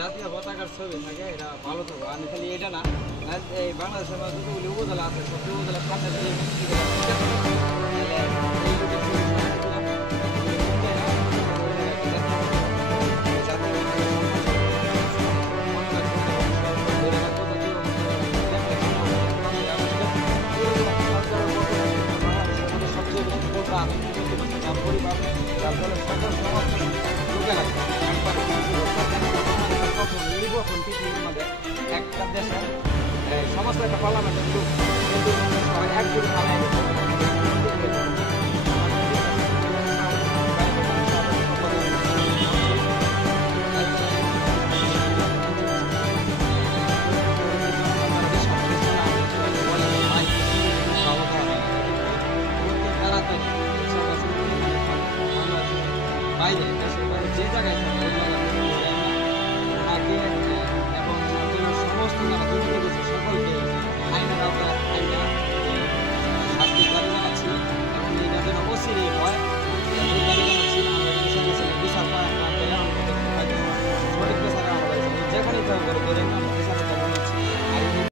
জাতীয় পতাকার ছবি থাকে এটা ভালো থাকবে। আমি খালি এটা না, এই বাংলাদেশের মধ্যে যতগুলি উপজেলা আছে সব উপজেলার সামনে দিয়ে পরিবার যার ফলে সকল সমাজ লোকে লাগে নির্বাচন পৃথিবীর মধ্যে একটা দেশের সমস্ত একটা পার্লামেন্টের লোক একজন বাইরে দেশের বাইরে যে জায়গায় থাকে ওই জায়গায় ওনাকে এবং সমস্ত যারা দুর্নীতি করছে সকলকে আইনের আওতায় আইনা শাস্তির দাবি জানাচ্ছি এবং এই যেন অচিরেই হয় এই দাবি জানাচ্ছি। আমরা বিচার বিচার সঠিক বিচারে আমরা যেখানেই করে